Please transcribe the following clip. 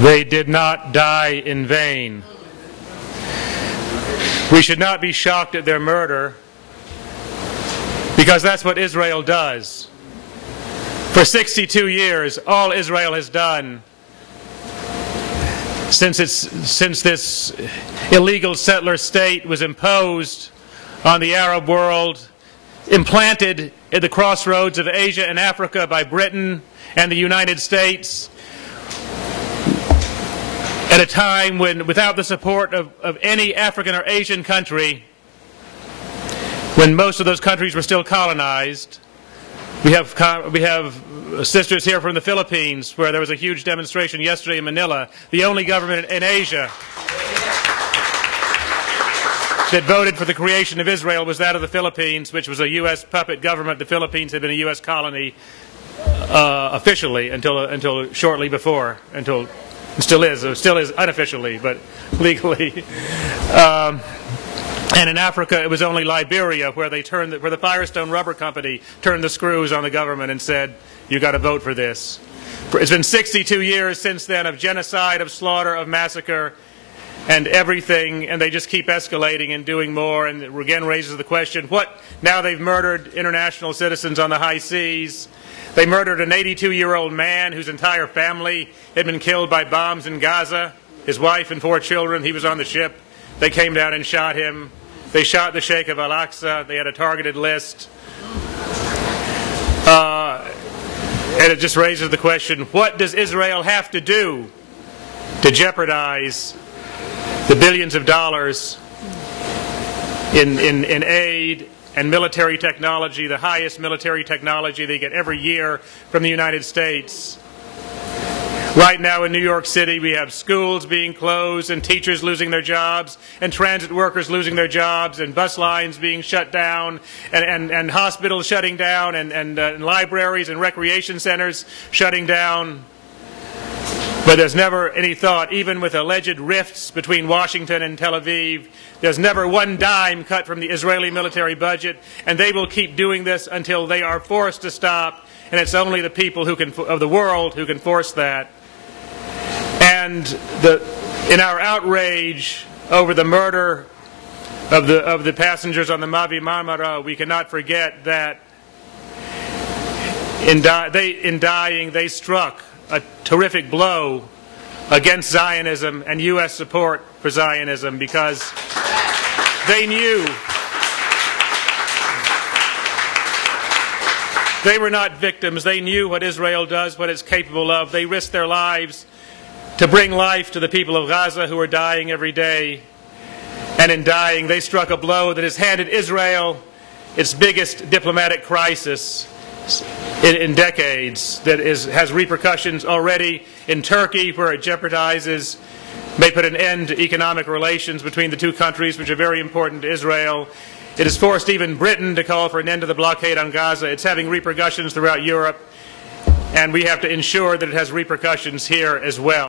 They did not die in vain. We should not be shocked at their murder, because that's what Israel does. For 62 years, all Israel has done since this illegal settler state was imposed on the Arab world, implanted at the crossroads of Asia and Africa by Britain and the United States, at a time when, without the support of any African or Asian country, when most of those countries were still colonized. We have sisters here from the Philippines, where there was a huge demonstration yesterday in Manila. The only government in Asia that voted for the creation of Israel was that of the Philippines, which was a U.S. puppet government. The Philippines had been a U.S. colony officially until shortly before, until it still is unofficially, but legally. And in Africa, it was only Liberia where the Firestone Rubber Company turned the screws on the government and said, "You got to vote for this." It's been 62 years since then of genocide, of slaughter, of massacre, and everything, and they just keep escalating and doing more. And it again raises the question: now they've murdered international citizens on the high seas. They murdered an 82-year-old man whose entire family had been killed by bombs in Gaza. His wife and 4 children. He was on the ship. They came down and shot him. They shot the Sheikh of Al-Aqsa. They had a targeted list. And it just raises the question, what does Israel have to do to jeopardize the billions of dollars in aid and military technology, the highest military technology they get every year from the United States? Right now in New York City, we have schools being closed and teachers losing their jobs and transit workers losing their jobs and bus lines being shut down and hospitals shutting down and libraries and recreation centers shutting down. But there's never any thought, even with alleged rifts between Washington and Tel Aviv, there's never one dime cut from the Israeli military budget, and they will keep doing this until they are forced to stop, and it's only the people of the world who can force that. And in our outrage over the murder of the passengers on the Mavi Marmara, we cannot forget that in dying they struck a terrific blow against Zionism and U.S. support for Zionism, because they knew they were not victims. They knew what Israel does, what it's capable of. They risked their lives to bring life to the people of Gaza who are dying every day. And in dying, they struck a blow that has handed Israel its biggest diplomatic crisis in decades, that has repercussions already in Turkey, where it jeopardizes, may put an end to economic relations between the two countries, which are very important to Israel. It has forced even Britain to call for an end to the blockade on Gaza. It's having repercussions throughout Europe, and we have to ensure that it has repercussions here as well.